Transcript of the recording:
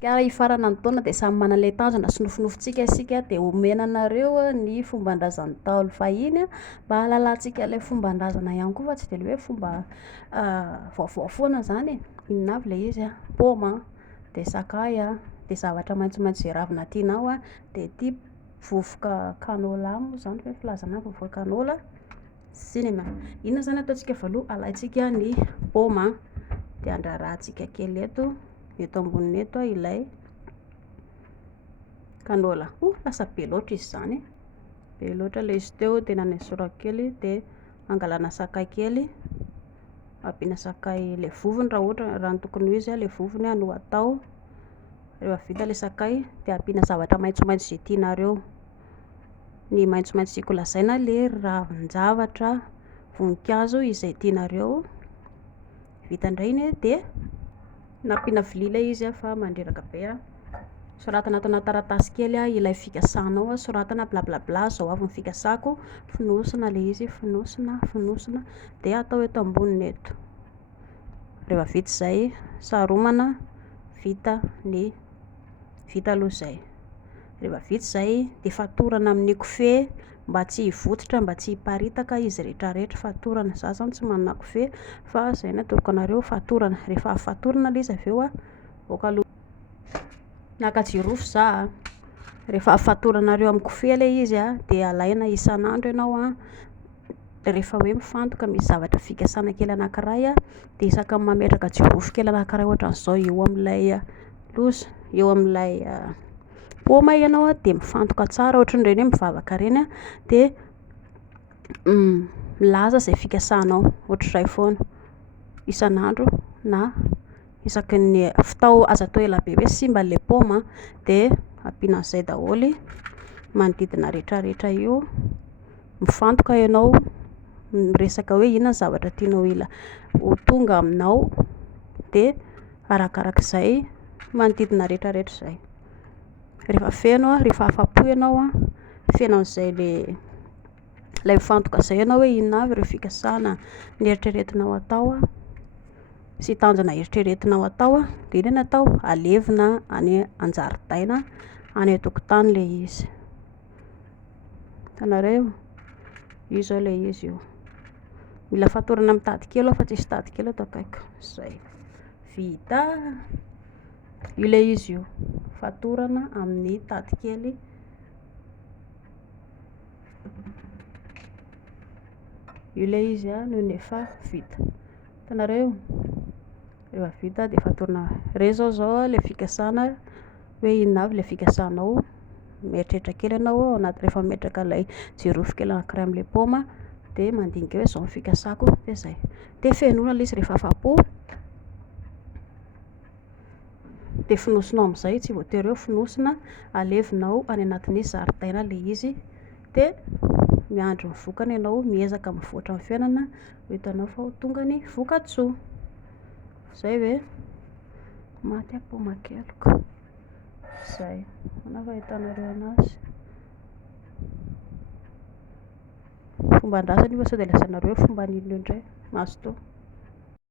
Karaha ifarana ny taona de samy manana le tanjona sy nofinofintsika isika de omena anareo ny fomban-drazan'ny Ntaolo fahiny mba hahalalantsika le fomban-drazana ihany koa fa tsy de le hoe fomba vaovao foana zany e. Inona avy le izy a? Paoma de sakay a de zavatra maitsomaitso zay ravina tianao a de ty vovoka canola moa zany hoe filazana vovoka canola sy ny inona zany ataontsika voaloha alaintsika ny paoma de andrarahantsika kely eto amboniny eto ilay canola. Lasa be loatra izy zany, be loatra le izy teo de nanesorako kely de angalana sakay kely, ampiana sakay le vovony raha ohatra raha ny tokony ho izy le vovony no atao. Rehefa vita le sakay de ampiana zavatra maitsomaitso zay tianareo. Ny maitsomaitso tiako lazaina le ravin-javatra, voninkazo izay tianareo. Vita indray iny de nampiana vilia ilay izy fa mandreraka be a. Soratana ato anaty taratasy kely ilay fikasanao soratana blablabla zao avy ny fikasako, fonosina le izy fonosina de atao eto amboniny eto. Rehefa vita izay saromana vita aloha izay. Rehefa vita izay de fatorana amin'ny kofehy mba tsy hivotsitra mba tsy hiparitaka izy rehetrarehetra, fatorana. Za zany tsy manana kofehy fa zay no atoroko anareo, fatorana. Rehefa fatorana le izy avy eo voaka aloha naka jirofo za. Rehefa fatoranareo amin'ny kofehy le izy de alaina isan'andro ianao rehefa hoe mifantoka misy zavatra fikasana kely anankiray de isaka mametraka jirofo kely anankiray ohatran'izao eo amin'ilay loza, eo amin'ilay paoma ianao de mifantoka tsara ohatran'ireny hoe mivavaka ireny de milaza izay fikasanao ohatr'izay foana isan'andro na isaky ny azo atao ela be hoe simba le paoma de ampiana an'izay daholo manodidina rehetrarehetra io, mifantoka ianao miresaka hoe inona ny zavatra tianao ho tonga aminao de arakarak'izay manodidina rehetrarehetra izay. Rehefa feno rehefa afa-po ianao feno an'izay ilay mifantoka izay ianao hoe inona avy ireo fikasana nieritreretinao atao sy tanjona eritreretinao atao de inona no atao? Alevina any an-jaridaina any an-tokotany le izy. Hitanareo io zao le izy io, mila fatorana amin'ny tady kely fa tsisy tady kely ato akaiky zay. Vita io le izy io, fatorana amin'ny tady kely. Io le izy noho ny efa vita. Hitanareo rehefa vita de fatorana. Reny zao le fikasana hoe inona avy le fikasanao, mieritreritra kely ianao ao anaty rehefa mimetraka ilay jirofo kely anankiray amin'ilay paoma de mandinika hoe izao ny fikasako de zay. De fenoina le izy rehefa afa-po de fonosinao amin'izay, tsy voatery hoe fonosina, alevinao any anatin'ny zaridaina le izy de miandry ny vokany ianao, miezaka mivoatra amin'ny fiainana ho hitanao fa ho tonga ny voka-tsoa. Zay hoe maty paoma keliko zay, na fahitanareo anazy. Fomban-drazana io fa sao de lazainareo hoe fomba n'ino indray mazotoa.